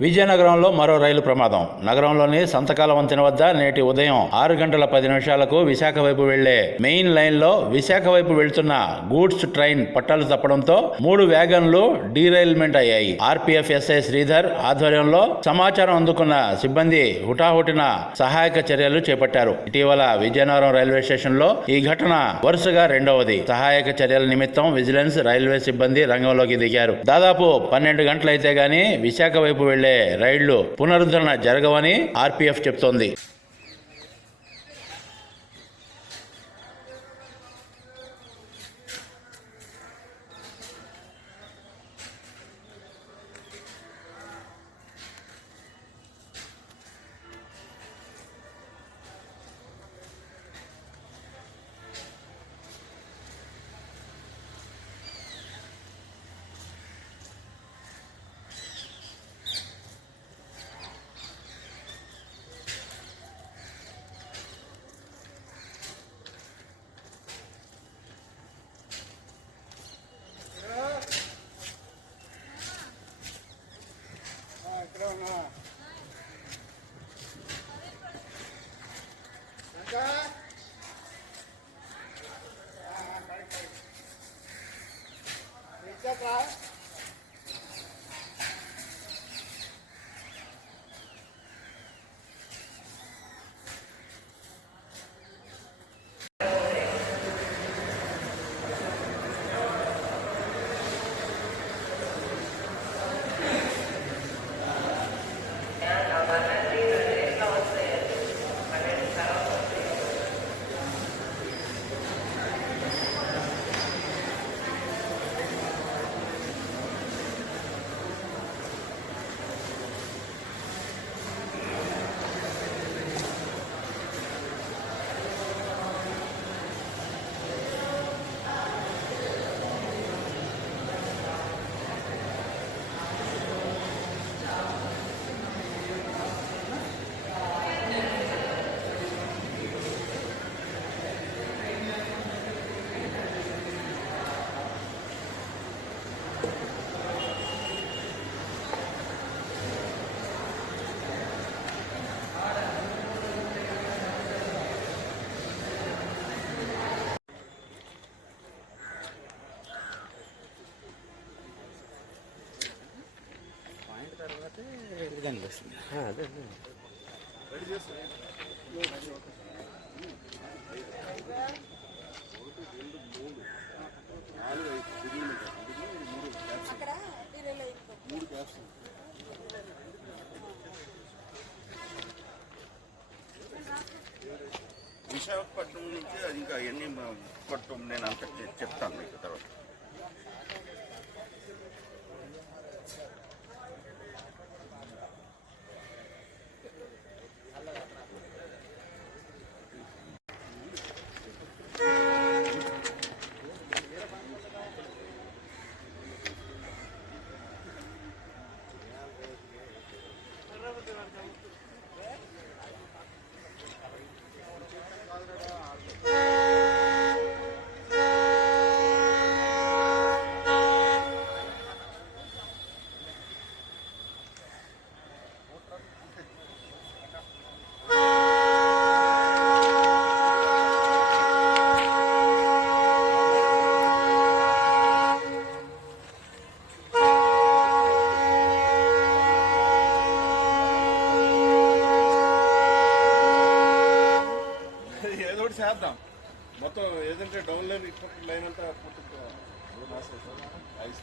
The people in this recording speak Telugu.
విజయనగరంలో మరో రైలు ప్రమాదం. నగరంలోని సంతకాల వంతెన వద్ద నేటి ఉదయం ఆరు గంటల పది నిమిషాలకు విశాఖ వైపు వెళ్ళే మెయిన్ లైన్లో విశాఖ వైపు వెళ్తున్న గూడ్స్ ట్రైన్ పట్టాలు తప్పడంతో మూడు వ్యాగన్లు డీరైల్మెంట్ అయ్యాయి. ఆర్పీఎఫ్ ఎస్ఐ శ్రీధర్ ఆధ్వర్యంలో సమాచారం అందుకున్న సిబ్బంది హుటాహుటిన సహాయక చర్యలు చేపట్టారు. ఇటీవల విజయనగరం రైల్వే స్టేషన్లో ఈ ఘటన వరుసగా రెండవది. సహాయక చర్యల నిమిత్తం విజిలెన్స్ రైల్వే సిబ్బంది రంగంలోకి దిగారు. దాదాపు పన్నెండు గంటలైతే గానీ విశాఖ వైపు వెళ్ళే రైళ్ళు పునరుద్ధరణ జరగవని ఆర్పీఎఫ్ చెబుతోంది విశాఖపట్నం నుంచి అది ఇంకా ఎన్ని పట్టం నేను అంత చెప్తాను మీకు తర్వాత. ఏదో చేద్దాం మొత్తం ఏదంటే డౌన్ లైన్ ఇటువంటి లైన్ అంతా పూర్తి ఐస్.